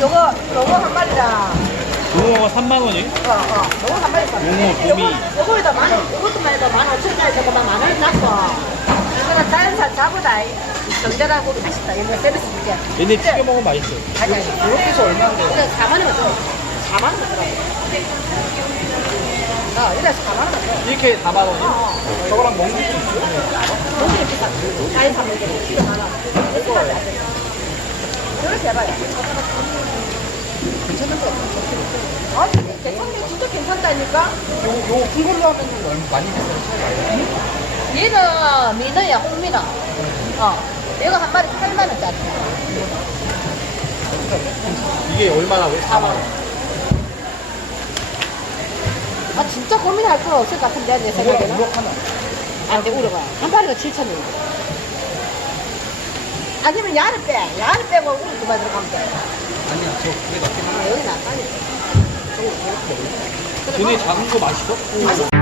요거 요거 한 마리랑 붕어가 3만 원이? 어, 어, 요거 한 마리 사. 요거, 요거. 요거에다 만 원, 요것도 해도 만 오천 원짜리 저거만 만원 잡고. 이거는 자연산 자보다 정자라고 맛있다. 얘네 서비스 줄게. 얘네 튀겨 먹으면 맛있어. 아니 아니. 이렇게 해서 얼마인데? 이거 4만 원이면 줘. 4만 원 들어. 어, 이래 4만 원 들어. 이렇게 4만 원이? 어, 어. 저거랑 먹는 게 있어요? 너무 비싸. 자연산 먹는 게 4만 원. 이렇게 해봐요. 괜찮은 거 같아. 아니, 괜찮네. 진짜 괜찮다니까? 요, 요 큰 걸로 하면 얼마 많이 비싸요? 차이가 얘는 민어야, 홍민어. 어. 이거 한 마리 8만 원짜리. 이게 얼마라고요? 4만 원. 아, 진짜 고민할 거 없을 것 같은데, 내 생각에는. 우럭 하나. 안 돼, 우려가. 한 마리가 7천 원. 아니면 야를 빼. 야를 빼고 우리 두 마리 들어가면 돼. 아니야, 저 그게 낫긴 아, 여기 나가니. 돈이 작은 거 맛있어? 맛있어.